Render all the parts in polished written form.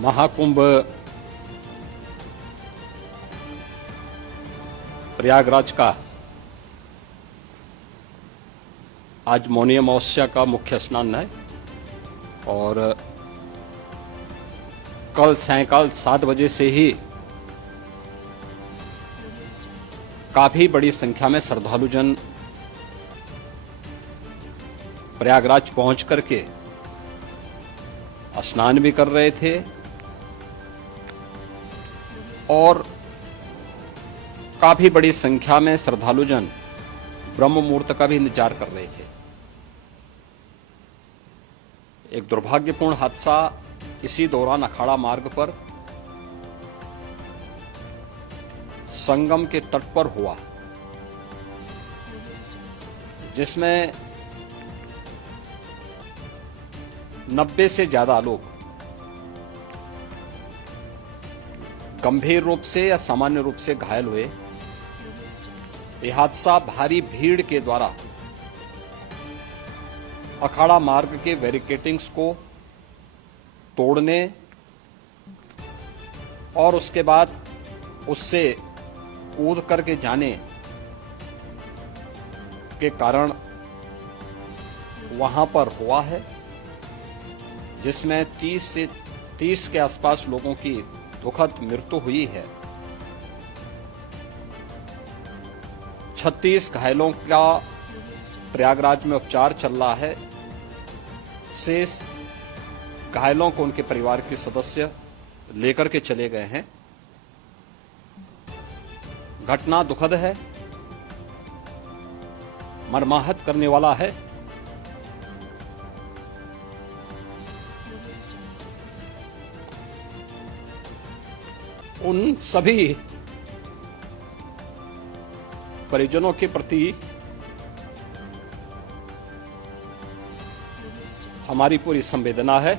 महाकुंभ प्रयागराज का आज मौनी अमावस्या का मुख्य स्नान है और कल सायंकाल 7 बजे से ही काफी बड़ी संख्या में श्रद्धालुजन प्रयागराज पहुंच करके स्नान भी कर रहे थे और काफी बड़ी संख्या में श्रद्धालुजन ब्रह्म मुहूर्त का भी इंतजार कर रहे थे। एक दुर्भाग्यपूर्ण हादसा इसी दौरान अखाड़ा मार्ग पर संगम के तट पर हुआ, जिसमें 90 से ज्यादा लोग गंभीर रूप से या सामान्य रूप से घायल हुए। यह हादसा भारी भीड़ के द्वारा अखाड़ा मार्ग के बैरिकेडिंग्स को तोड़ने और उसके बाद उससे कूद करके जाने के कारण वहां पर हुआ है, जिसमें 30 के आसपास लोगों की दुखद मृत्यु हुई है। 36 घायलों का प्रयागराज में उपचार चल रहा है। शेष घायलों को उनके परिवार के सदस्य लेकर के चले गए हैं। घटना दुखद है, मर्माहत करने वाला है। उन सभी परिजनों के प्रति हमारी पूरी संवेदना है।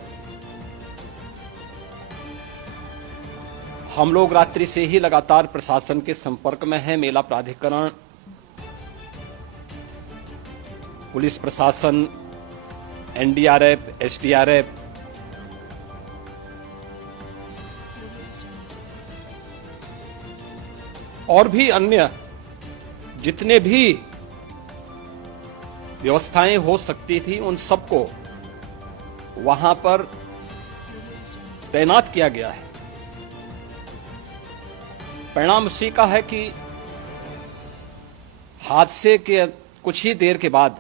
हम लोग रात्रि से ही लगातार प्रशासन के संपर्क में हैं। मेला प्राधिकरण, पुलिस प्रशासन, एनडीआरएफ, एसडीआरएफ, और भी अन्य जितने भी व्यवस्थाएं हो सकती थी उन सबको वहां पर तैनात किया गया है। परिणाम उसी का है कि हादसे के कुछ ही देर के बाद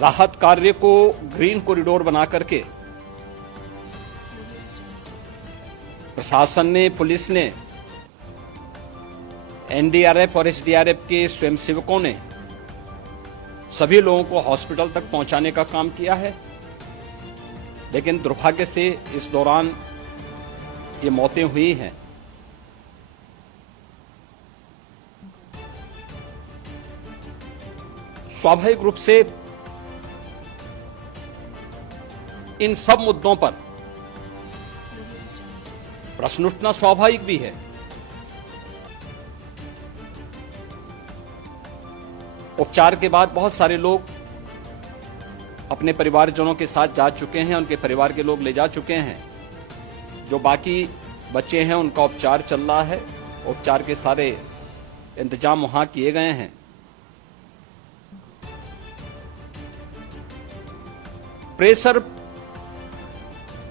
राहत कार्य को ग्रीन कॉरिडोर बना करके प्रशासन ने, पुलिस ने, एनडीआरएफ और एसडीआरएफ के स्वयंसेवकों ने सभी लोगों को हॉस्पिटल तक पहुंचाने का काम किया है। लेकिन दुर्भाग्य से इस दौरान ये मौतें हुई हैं। स्वाभाविक रूप से इन सब मुद्दों पर प्रश्न उठना स्वाभाविक भी है। उपचार के बाद बहुत सारे लोग अपने परिवारजनों के साथ जा चुके हैं, उनके परिवार के लोग ले जा चुके हैं। जो बाकी बच्चे हैं उनका उपचार चल रहा है। उपचार के सारे इंतजाम वहां किए गए हैं। प्रेशर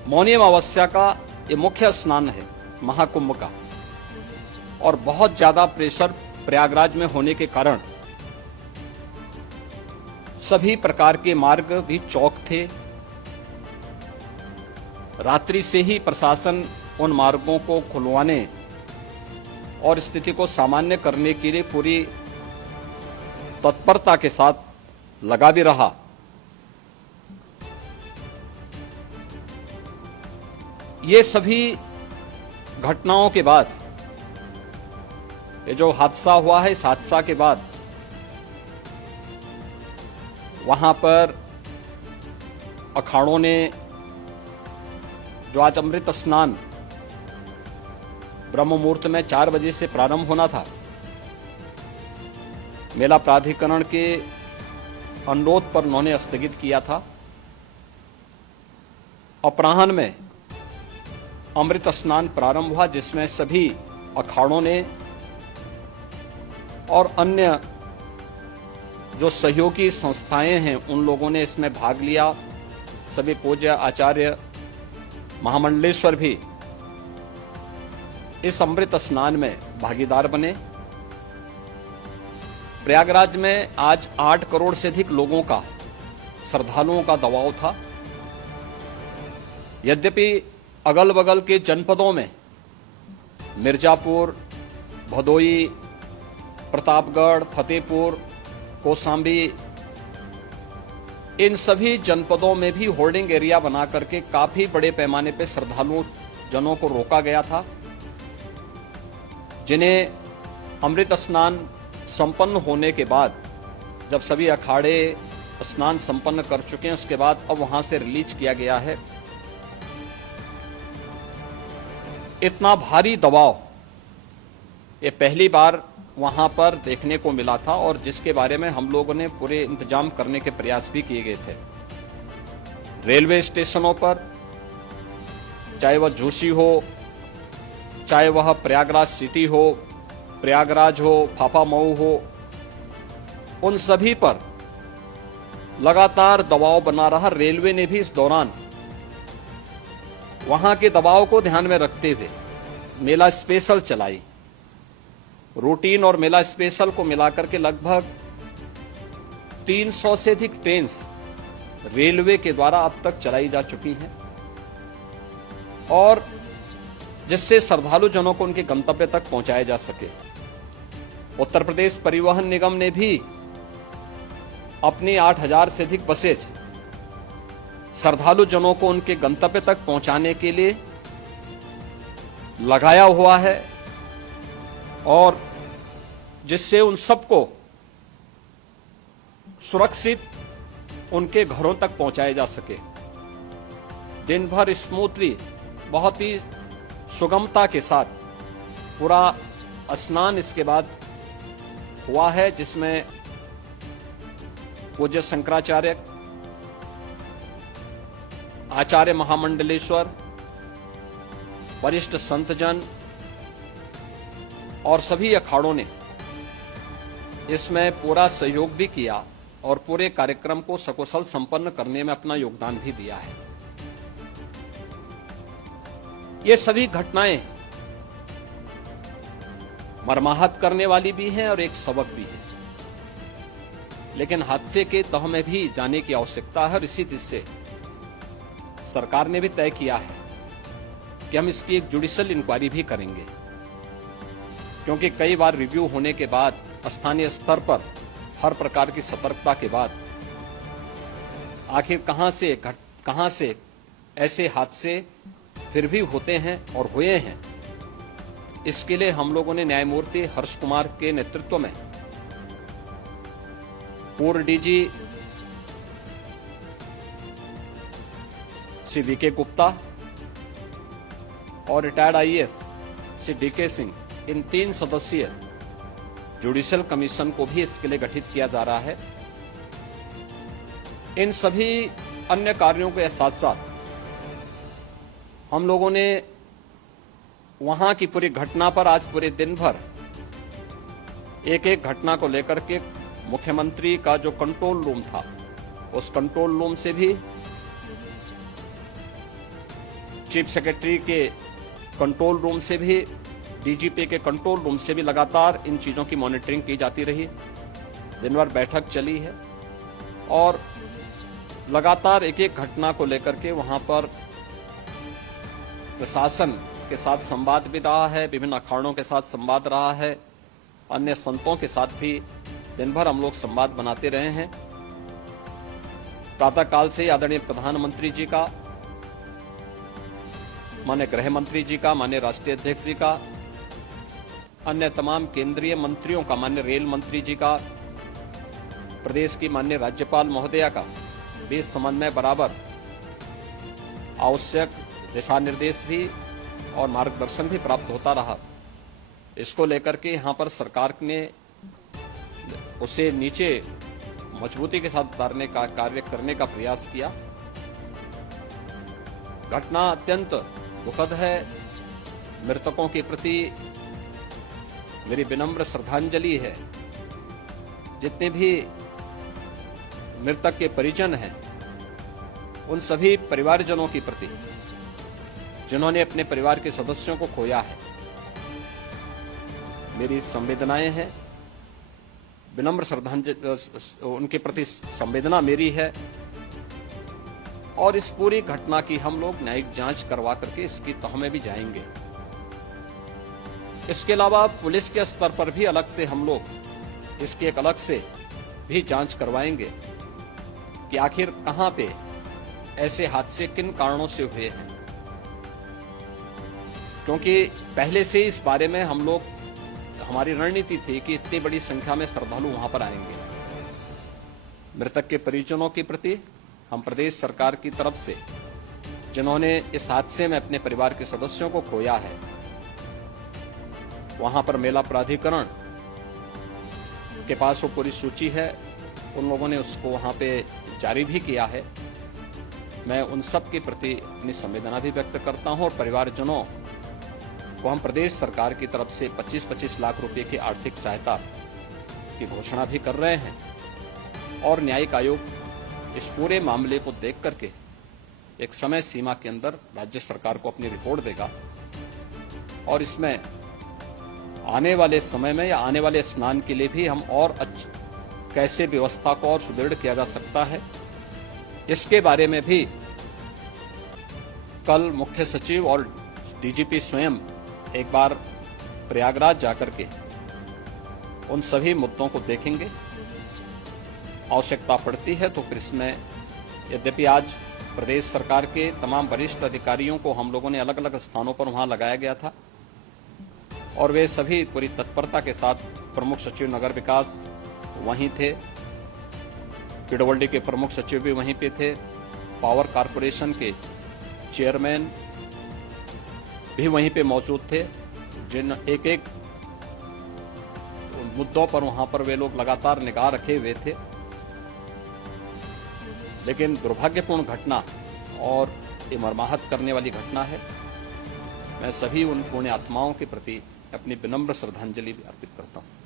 मौनी अमावस्या का ये मुख्य स्नान है महाकुंभ का, और बहुत ज्यादा प्रेशर प्रयागराज में होने के कारण सभी प्रकार के मार्ग भी चौक थे। रात्रि से ही प्रशासन उन मार्गों को खुलवाने और स्थिति को सामान्य करने के लिए पूरी तत्परता के साथ लगा भी रहा। ये सभी घटनाओं के बाद, ये जो हादसा हुआ है, इस हादसा के बाद वहां पर अखाड़ों ने जो आज अमृत स्नान ब्रह्म मुहूर्त में 4 बजे से प्रारंभ होना था, मेला प्राधिकरण के अनुरोध पर उन्होंने स्थगित किया था। अपराह्न में अमृत स्नान प्रारंभ हुआ, जिसमें सभी अखाड़ों ने और अन्य जो सहयोगी संस्थाएं हैं उन लोगों ने इसमें भाग लिया। सभी पूज्य आचार्य महामंडलेश्वर भी इस अमृत स्नान में भागीदार बने। प्रयागराज में आज 8 करोड़ से अधिक लोगों का, श्रद्धालुओं का दबाव था। यद्यपि अगल बगल के जनपदों में मिर्जापुर, भदोई, प्रतापगढ़, फतेहपुर, कौशाम्बी, इन सभी जनपदों में भी होर्डिंग एरिया बना करके काफी बड़े पैमाने पर श्रद्धालुओं जनों को रोका गया था, जिन्हें अमृत स्नान संपन्न होने के बाद, जब सभी अखाड़े स्नान संपन्न कर चुके हैं, उसके बाद अब वहां से रिलीज किया गया है। इतना भारी दबाव ये पहली बार वहां पर देखने को मिला था, और जिसके बारे में हम लोगों ने पूरे इंतजाम करने के प्रयास भी किए गए थे। रेलवे स्टेशनों पर, चाहे वह झूसी हो, चाहे वह प्रयागराज सिटी हो, प्रयागराज हो, फाफामऊ हो, उन सभी पर लगातार दबाव बना रहा। रेलवे ने भी इस दौरान वहां के दबाव को ध्यान में रखते हुए मेला स्पेशल चलाई। रूटीन और मेला स्पेशल को मिलाकर के लगभग 300 से अधिक ट्रेन रेलवे के द्वारा अब तक चलाई जा चुकी हैं, और जिससे श्रद्धालु जनों को उनके गंतव्य तक पहुंचाया जा सके। उत्तर प्रदेश परिवहन निगम ने भी अपनी 8000 से अधिक बसें श्रद्धालु जनों को उनके गंतव्य तक पहुंचाने के लिए लगाया हुआ है, और जिससे उन सबको सुरक्षित उनके घरों तक पहुंचाया जा सके। दिन भर स्मूथली, बहुत ही सुगमता के साथ पूरा स्नान इसके बाद हुआ है, जिसमें पूज्य शंकराचार्य, आचार्य महामंडलेश्वर, वरिष्ठ संतजन और सभी अखाड़ों ने इसमें पूरा सहयोग भी किया और पूरे कार्यक्रम को सकुशल संपन्न करने में अपना योगदान भी दिया है। ये सभी घटनाएं मर्माहत करने वाली भी हैं और एक सबक भी है, लेकिन हादसे के तह में भी जाने की आवश्यकता है। और इसी दिशा से सरकार ने भी तय किया है कि हम इसकी एक जुडिशियल इंक्वायरी भी करेंगे, क्योंकि कई बार रिव्यू होने के बाद स्थानीय स्तर पर हर प्रकार की सतर्कता के बाद आखिर कहां से ऐसे हादसे फिर भी होते हैं और हुए हैं। इसके लिए हम लोगों ने न्यायमूर्ति हर्ष कुमार के नेतृत्व में पूर्व डीजी श्री वीके गुप्ता और retired IAS Shri DK Singh, इन 3 सदस्यीय जुडिशियल कमीशन को भी इसके लिए गठित किया जा रहा है। इन सभी अन्य कार्यों के साथ साथ हम लोगों ने वहां की पूरी घटना पर आज पूरे दिन भर एक एक घटना को लेकर के मुख्यमंत्री का जो कंट्रोल रूम था, उस कंट्रोल रूम से भी, चीफ सेक्रेटरी के कंट्रोल रूम से भी, डीजीपी के कंट्रोल रूम से भी लगातार इन चीजों की मॉनिटरिंग की जाती रही। दिन भर बैठक चली है और लगातार एक एक घटना को लेकर के वहां पर प्रशासन के साथ संवाद भी रहा है, विभिन्न अखाड़ों के साथ संवाद रहा है, अन्य संतों के साथ भी दिन भर हम लोग संवाद बनाते रहे हैं। प्रातःकाल से आदरणीय प्रधानमंत्री जी का, माननीय गृह मंत्री जी का, माननीय राष्ट्रीय अध्यक्ष जी का, अन्य तमाम केंद्रीय मंत्रियों का, माननीय रेल मंत्री जी का, प्रदेश की माननीय राज्यपाल महोदया का भी समन्वय बराबर आवश्यक दिशा निर्देश भी और मार्गदर्शन भी प्राप्त होता रहा। इसको लेकर के यहाँ पर सरकार ने उसे नीचे मजबूती के साथ उतारने का कार्य करने का प्रयास किया। घटना अत्यंत दुखद है। मृतकों के प्रति मेरी विनम्र श्रद्धांजलि है। जितने भी मृतक के परिजन हैं, उन सभी परिवारजनों के प्रति जिन्होंने अपने परिवार के सदस्यों को खोया है, मेरी संवेदनाएं हैं। विनम्र श्रद्धांजलि उनके प्रति संवेदना मेरी है और इस पूरी घटना की हम लोग न्यायिक जांच करवा करके इसकी तह में भी जाएंगे। इसके अलावा पुलिस के स्तर पर भी अलग से हम लोग इसकी एक अलग से भी जांच करवाएंगे कि आखिर कहां पे ऐसे हादसे किन कारणों से हुए हैं, क्योंकि पहले से इस बारे में हम लोग हमारी रणनीति थी कि इतनी बड़ी संख्या में श्रद्धालु वहां पर आएंगे। मृतक के परिजनों के प्रति हम प्रदेश सरकार की तरफ से, जिन्होंने इस हादसे में अपने परिवार के सदस्यों को खोया है, वहां पर मेला प्राधिकरण के पास वो पूरी सूची है, उन लोगों ने उसको वहां पे जारी भी किया है। मैं उन सब के प्रति अपनी संवेदना भी व्यक्त करता हूं और परिवारजनों को हम प्रदेश सरकार की तरफ से 25-25 लाख रुपए की आर्थिक सहायता की घोषणा भी कर रहे हैं और न्यायिक आयोग इस पूरे मामले को देख करके एक समय सीमा के अंदर राज्य सरकार को अपनी रिपोर्ट देगा और इसमें आने वाले समय में या आने वाले स्नान के लिए भी हम और कैसे व्यवस्था को और सुदृढ़ किया जा सकता है, इसके बारे में भी कल मुख्य सचिव और डीजीपी स्वयं एक बार प्रयागराज जाकर के उन सभी मुद्दों को देखेंगे। आवश्यकता पड़ती है तो फिर इसमें, यद्यपि आज प्रदेश सरकार के तमाम वरिष्ठ अधिकारियों को हम लोगों ने अलग अलग स्थानों पर वहां लगाया गया था और वे सभी पूरी तत्परता के साथ, प्रमुख सचिव नगर विकास वहीं थे, पीडब्ल्यूडी के प्रमुख सचिव भी वहीं पे थे, पावर कारपोरेशन के चेयरमैन भी वहीं पे मौजूद थे, जिन एक एक मुद्दों पर वहां पर वे लोग लगातार निगाह रखे हुए थे। लेकिन दुर्भाग्यपूर्ण घटना और ये मर्माहत करने वाली घटना है। मैं सभी उन पुण्य आत्माओं के प्रति अपनी विनम्र श्रद्धांजलि भी अर्पित करता हूं।